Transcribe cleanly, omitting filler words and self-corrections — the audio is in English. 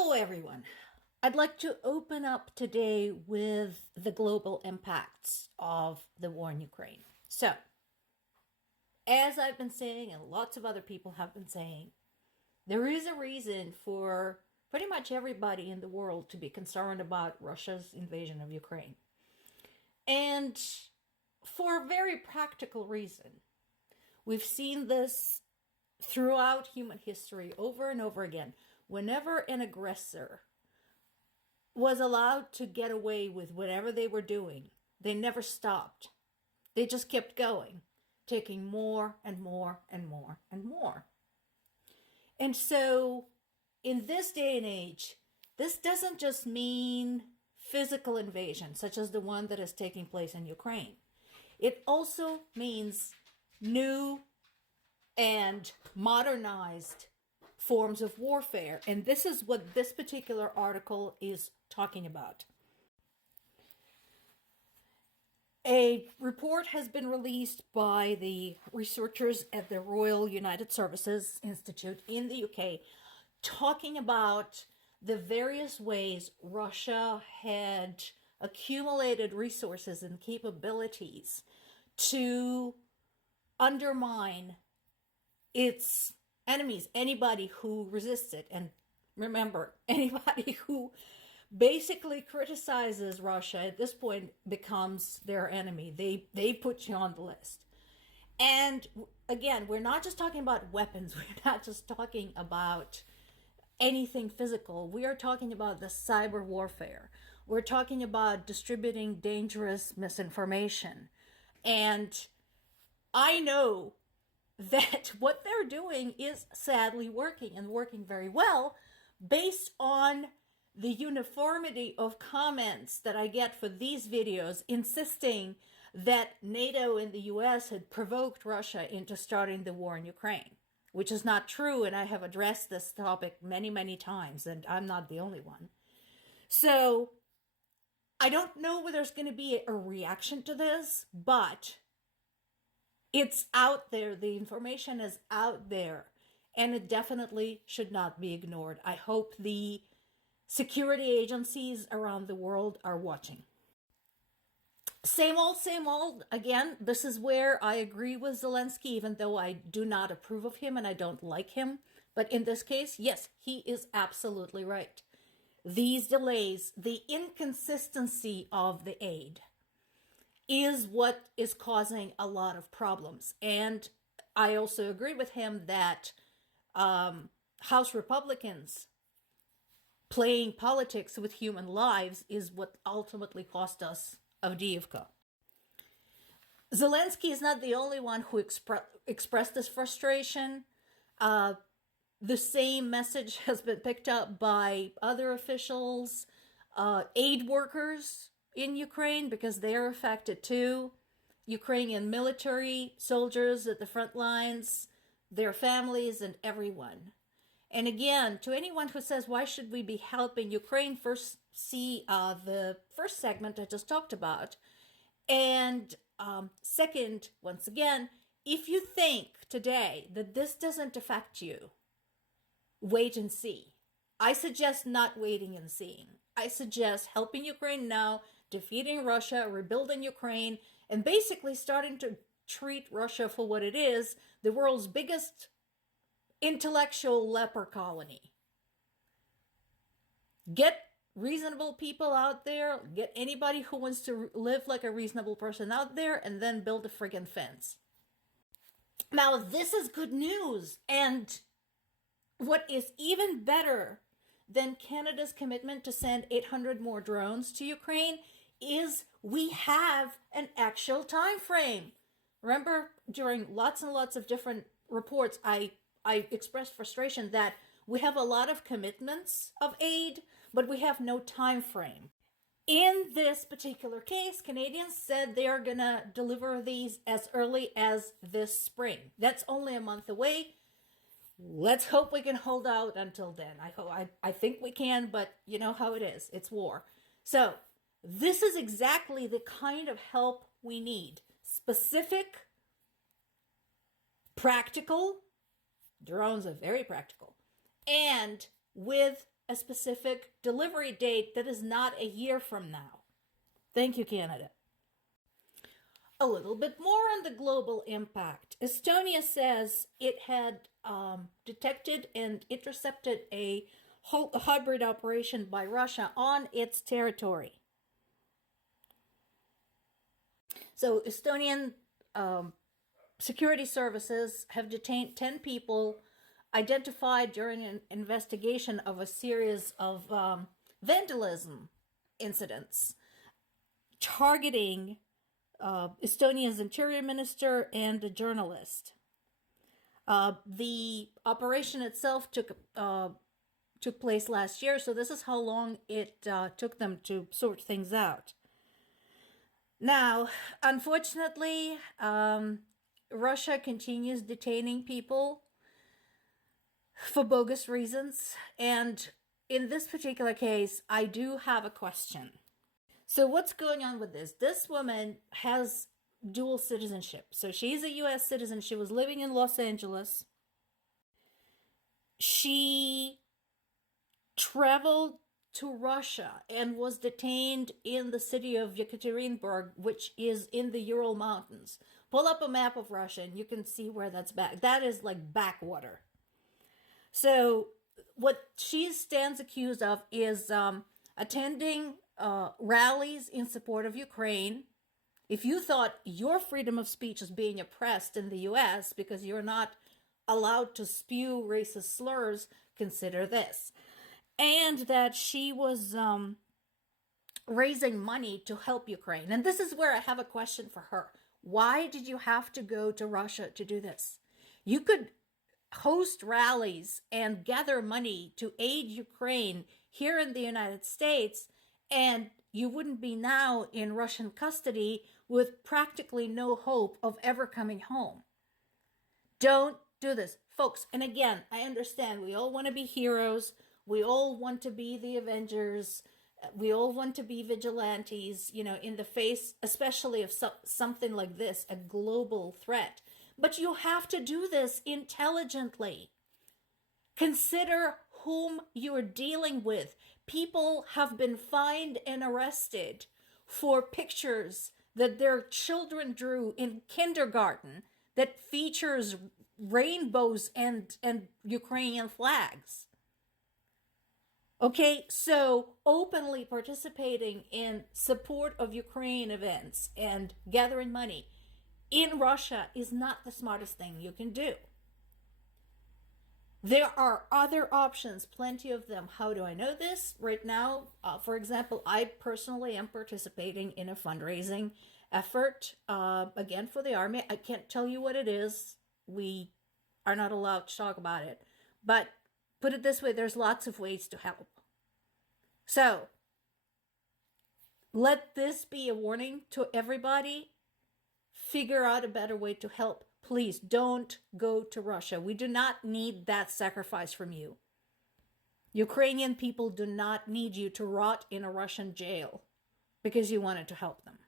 Hello, everyone. I'd like to open up today with the global impacts of the war in Ukraine. So, as I've been saying, and lots of other people have been saying, there is a reason for pretty much everybody in the world to be concerned about Russia's invasion of Ukraine. And for a very practical reason. We've seen this throughout human history over and over again. Whenever an aggressor was allowed to get away with whatever they were doing, they never stopped. They just kept going, taking more and more and more and more. And so, in this day and age, this doesn't just mean physical invasion, such as the one that is taking place in Ukraine. It also means new and modernized forms of warfare. And this is what this particular article is talking about. A report has been released by the researchers at the Royal United Services Institute in the UK talking about the various ways Russia had accumulated resources and capabilities to undermine its enemies, anybody who resists it. And remember, anybody who basically criticizes Russia at this point becomes their enemy. They put you on the list. And again, we're not just talking about weapons. We're not just talking about anything physical. We are talking about the cyber warfare. We're talking about distributing dangerous misinformation. And I know that what they're doing is sadly working and working very well based on the uniformity of comments that I get for these videos insisting that NATO and the US had provoked Russia into starting the war in Ukraine, which is not true, and I have addressed this topic many, many times, and I'm not the only one. So I don't know whether there's going to be a reaction to this, but it's out there. The information is out there, and it definitely should not be ignored. I hope the security agencies around the world are watching. Same old. Again, this is where I agree with Zelensky, even though I do not approve of him and I don't like him. But in this case, yes, he is absolutely right. These delays, the inconsistency of the aid, is what is causing a lot of problems. And I also agree with him that House Republicans playing politics with human lives is what ultimately cost us Avdiivka. Zelensky is not the only one who expressed this frustration. The same message has been picked up by other officials, aid workers in Ukraine, because they are affected too. Ukrainian military, soldiers at the front lines, their families, and everyone. And again, to anyone who says, why should we be helping Ukraine, first see the first segment I just talked about. And second, once again, if you think today that this doesn't affect you, wait and see. I suggest not waiting and seeing. I suggest helping Ukraine now, defeating Russia, rebuilding Ukraine, and basically starting to treat Russia for what it is, the world's biggest intellectual leper colony. Get reasonable people out there, get anybody who wants to live like a reasonable person out there, and then build a friggin' fence. Now, this is good news, and what is even better than Canada's commitment to send 800 more drones to Ukraine is we have an actual time frame. Remember, during lots and lots of different reports, I expressed frustration that we have a lot of commitments of aid, but we have no time frame. In this particular case, Canadians said they are going to deliver these as early as this spring. That's only a month away. Let's hope we can hold out until then. I think we can, but you know how it is. It's war. So this is exactly the kind of help we need. Specific, practical. Drones are very practical. And with a specific delivery date that is not a year from now. Thank you, Canada. A little bit more on the global impact. Estonia says it had detected and intercepted a hybrid operation by Russia on its territory. So Estonian security services have detained 10 people identified during an investigation of a series of vandalism incidents targeting Estonia's interior minister and a journalist. The operation itself took place last year, so this is how long it took them to sort things out. Now, unfortunately, Russia continues detaining people for bogus reasons, and in this particular case, I do have a question. So what's going on with this? This woman has dual citizenship. So she's a U.S. citizen. She was living in Los Angeles. She traveled to Russia and was detained in the city of Yekaterinburg, which is in the Ural Mountains. Pull up a map of Russia and you can see where that's back. That is like backwater. So what she stands accused of is attending rallies in support of Ukraine. If you thought your freedom of speech is being oppressed in the US because you're not allowed to spew racist slurs, consider this. And that she was raising money to help Ukraine. And this is where I have a question for her. Why did you have to go to Russia to do this? You could host rallies and gather money to aid Ukraine here in the United States, and you wouldn't be now in Russian custody with practically no hope of ever coming home. Don't do this, folks. And again, I understand we all want to be heroes. We all want to be the Avengers. We all want to be vigilantes, in the face, especially of something like this, a global threat. But you have to do this intelligently. Consider whom you're dealing with. People have been fined and arrested for pictures that their children drew in kindergarten that features rainbows and Ukrainian flags. Okay, so openly participating in support of Ukraine events and gathering money in Russia is not the smartest thing you can do. There are other options, plenty of them. How do I know this? Right now, for example, I personally am participating in a fundraising effort, again, for the Army. I can't tell you what it is. We are not allowed to talk about it. But put it this way, there's lots of ways to help. So, let this be a warning to everybody. Figure out a better way to help. Please don't go to Russia. We do not need that sacrifice from you. Ukrainian people do not need you to rot in a Russian jail because you wanted to help them.